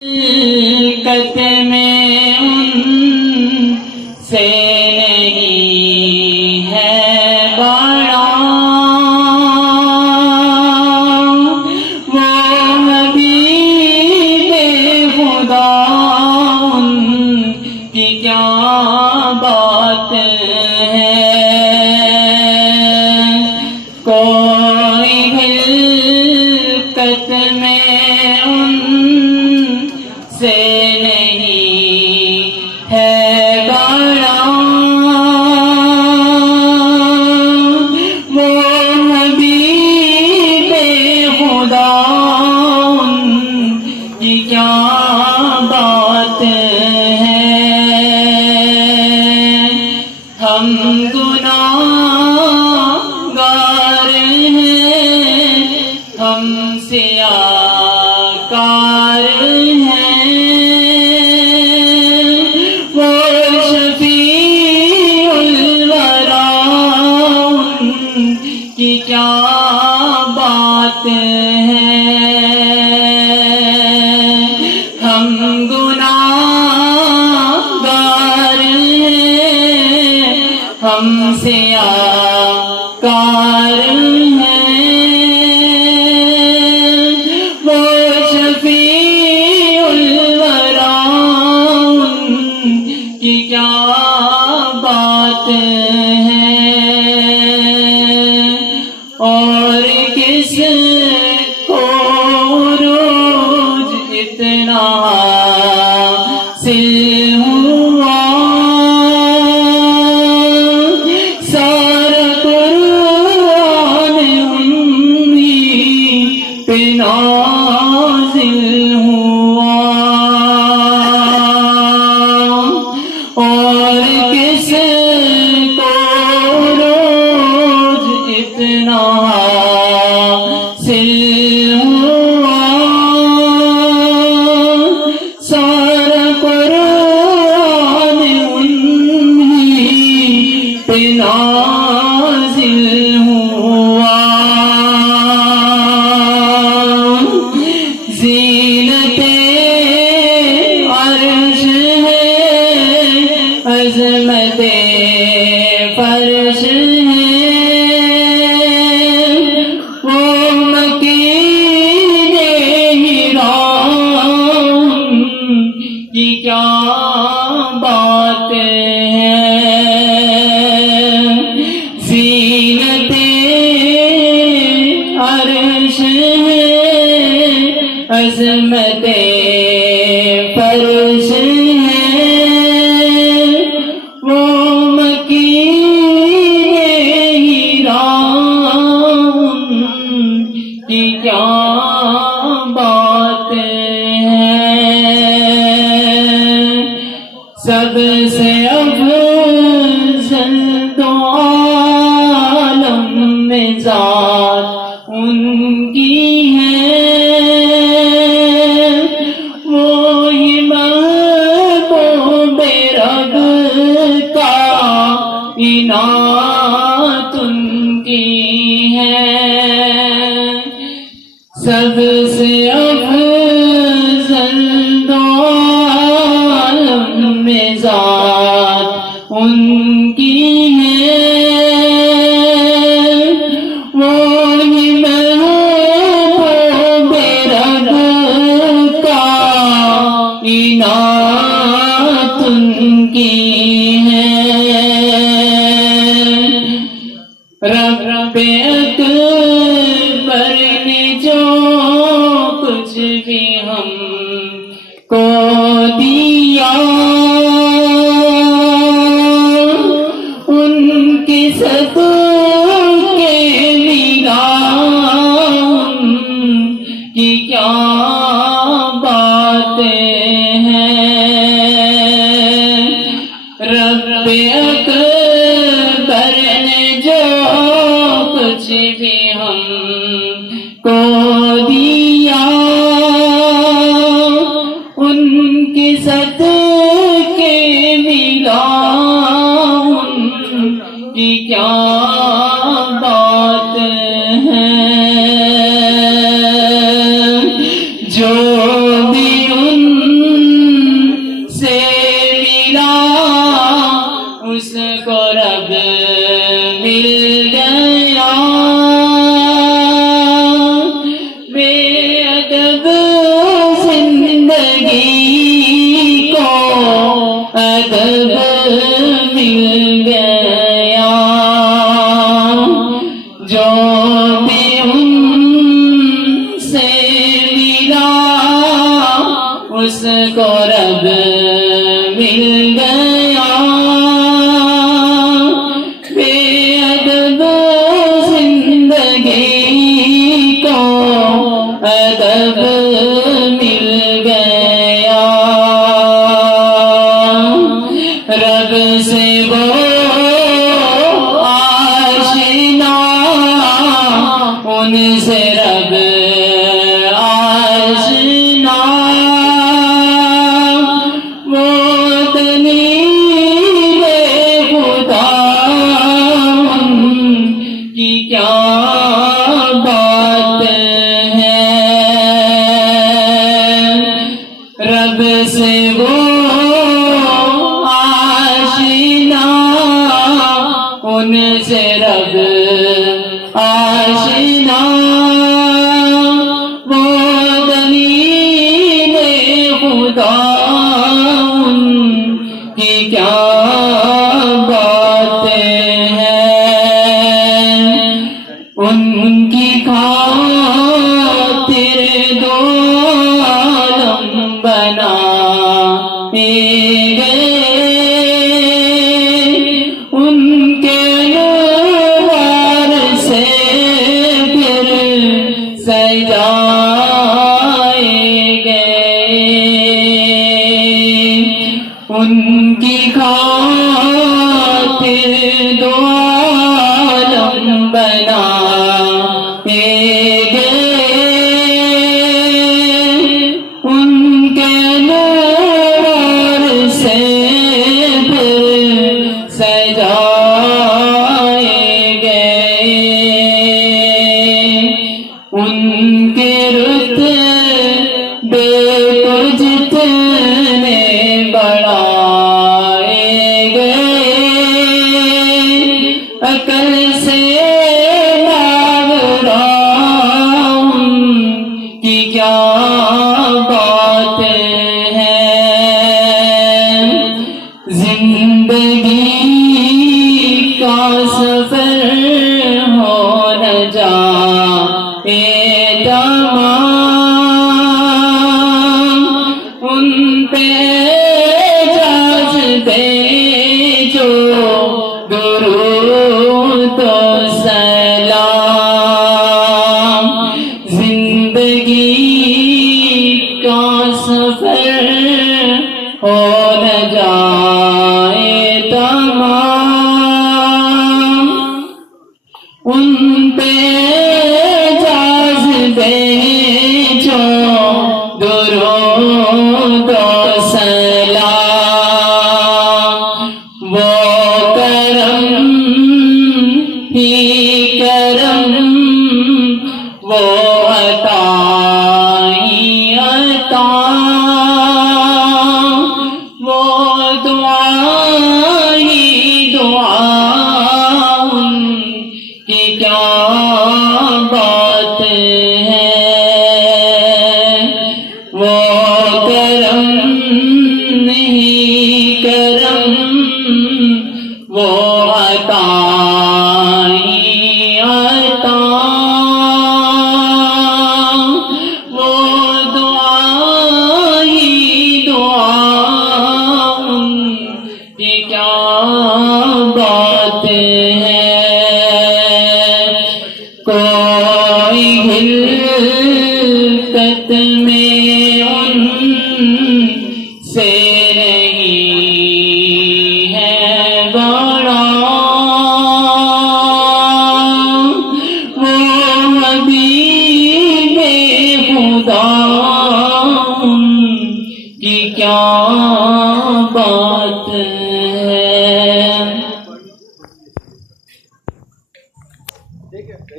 خلقت میں ان سے نہیں ہے بڑا وہ حبیب خدا، ان کی کیا بات ہے۔ کوئی خلقت میں ان سے نہیں ہے بڑا وہ حبیب خدا، ان کی کیا بات ہے۔ ہم گناہگار ہیں، ہم سیاہکار ہیں، وہ شفیع الورا، ان کی کیا بات ہے۔ ہم گناہگار ہیں، ہم سیاہکار ہیں، وہ شفیع الورا، ان کی کیا بات ہے۔ اور کس کو عروج اتنا حاصل ہوا، سارا قرآن انہی پہ نازل ہوا۔ اور کس کو عروج اتنا حاصل ہوا، سارا قرآن انہی پہ نازل ہوا۔ زینت عرش ہے، عظمت فرش ہے، وہ مکین حرام کی کیا بات ہے۔ زینت عرش ہے، عظمت فرش ہے، وہ مکین حرام کی کیا بات ہے۔ سب سے افضل تو عالم میں ذات ان کی ہے، وہی محبوب رب کائنات ان کی ہے۔ سب سے افضل دو عالم میں ذات ان کی ہے، وہی محبوب رب کائنات ان کی ہے۔ رب اکبر نے جو کچھ بھی ہم کو دیا، ان کی صدقے نگاہ، ان کی کیا بات ہے۔ رب اکبر نے جو کچھ بھی ہم کو دیا، ان کی صدقے نگاہ، ان کی کیا بات ہے۔ جو بھی ان اس کو رب مل گیا بے ادب زندگی کو ادب مل گیا رب سے وہ آشنا ان سے رب آشنا وہ دلیل خدا ان کی کیا بات ہے رب سے وہ آشنا ان سے رب آشنا وہ دلیل خدا ان کی کیا باتیں ہیں ان کی خاطر دو عالم بنائے گئے ان کے نوار سے پھر سجائے گئے ان کی خاطر دو عالم بنائے گئے ان کے نور سے پھر سجائے گئے ان کے رتبے کو جتنے بڑھائے گئے عقل سے ناغرا ان کی کیا بات ہے زندگی کا سفر ہو نہ جائے تمام ان پہ اعجاز دے جو درود و سلام زندگی کا سفر ہو نہ جائے تمام ان پہ اعجاز دے جو درود و سلام وہ کرم ہی کرم وہ عطا ہی عطا وہ دعا ہی دعا ان کی کیا بات ہے وہ کرم نہیں کرم وہ عطا ہی عطا وہ دعا ہی دعا ان کی کیا بات ہے کوئی ہلکت میں ان سے نہیں ہے بڑا وہ حبیب